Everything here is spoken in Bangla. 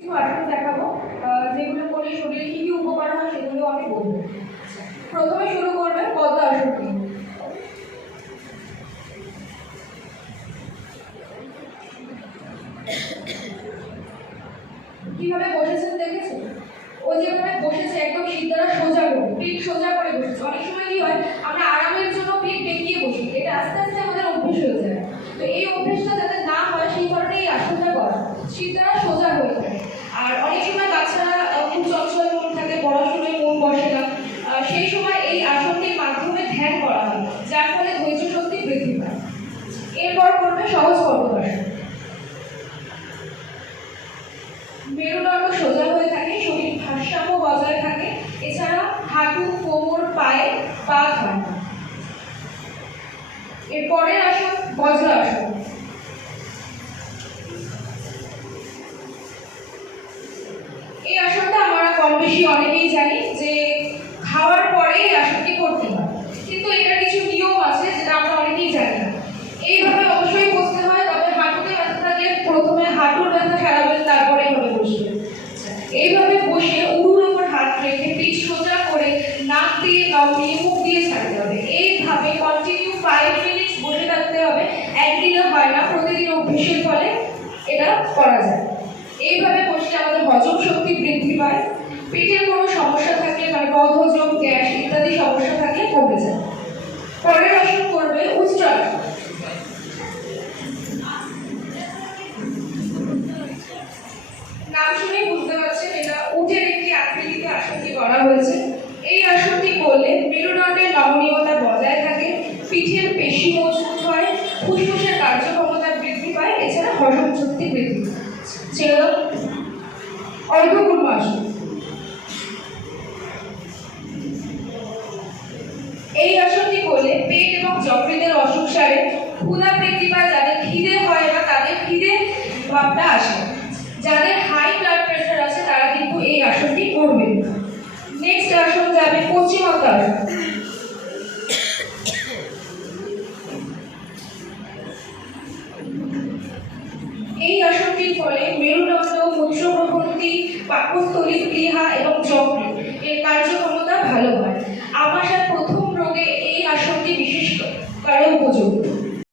কিছু আসন দেখাবো যেগুলো করলে শরীরে কি কি উপকার হয় সেগুলো আমি বলবো। প্রথমে শুরু করবেন পদ্ম আসন দিয়ে। কিভাবে বসেছেন দেখেছেন? ও যেভাবে বসেছে একদম সিদ্ধারা সোজা করে, পিঠ সোজা করে বসেছে। অনেক সময় কি হয়, আমরা আরামের জন্য পিঠ বেঁকিয়ে বসি, এটা আস্তে আস্তে আমাদের অভ্যেস হয়ে যায়। তো এই অভ্যেসটা যাতে না হয় সেই কারণে এই আসনটা করা, সিদ্ধারা সোজা হয়ে থাকে। আর অনেক সময় বাচ্চারা খুব চঞ্চল মন থাকে, পড়াশোনায় মন বসে না, সেই সময় এই আসনটির মাধ্যমে ধ্যান করা হয়, যার ফলে ধৈর্য শক্তি বৃদ্ধি পায়। এরপর করবে সহজ পদ্মাসন। মেরুদণ্ড সোজা হয়ে থাকে, শরীর ভারসাম্য বজায় থাকে, এছাড়া হাঁটু, কোমর, পায়ে বাদ হয় না। এর পরের আসন বজ্র আসন। এই আসনটা আমরা কম বেশি অনেকেই জানি যে খাওয়ার পরে এই আসনটি করতে হয়, কিন্তু এটা কিছু নিয়ম আছে যেটা আমরা অনেকেই জানি না। এইভাবে অবশ্যই বসতে হয়, তবে হাঁটুতে ব্যথা থাকলে প্রথমে হাঁটুর ব্যথা সারাবেন, তারপরে এইভাবে বসবেন। এইভাবে বসে উরুর উপর হাত রেখে পিঠ সোজা করে নাক দিয়ে নামিয়ে মুখ দিয়ে ছাড়তে হবে। এইভাবে কন্টিনিউ 5 মিনিট বসে থাকতে হবে। একদিনে হয় না, প্রতিদিন অভ্যেসের ফলে এটা করা যায়। এইভাবে বসলে আমাদের হজম শক্তি বৃদ্ধি পায়, পেটের কোনো সমস্যা থাকলে মানে বদহজম, গ্যাস ইত্যাদি সমস্যা থাকলে কমে যায়। পরের আসন করবে উষ্ট্রাসন। নাম শুনেই বুঝতে পারছেন এটা উটের একটি আকৃতিতে আসনটি করা হয়েছে। এই আসনটি করলে মেরুদণ্ডের নমনীয়তা বজায় থাকে, পিঠের পেশি মজবুত হয়, ফুসফুসের কার্যক্ষমতা বৃদ্ধি পায়, এছাড়া হজম শক্তি বৃদ্ধি পায়। ছিল অর্ধকূর্ম আসন। এই আসনটি করলে পেট এবং যকৃতের অসুখ সারে, ক্ষুধা বৃদ্ধি পায়, যাদের খিদে হয় না তাদের খিদে ভাবটা আসে, যাদের হাই ব্লাড প্রেশার আছে তারা কিন্তু এই আসনটি করবেন। নেক্সট আসন যাবে পশ্চিমোত্তান আসন। এই আসনটির ফলে মেরুদণ্ড, মূত্রগ্রন্থি, পাকস্থলী, প্লীহা এবং যকৃৎ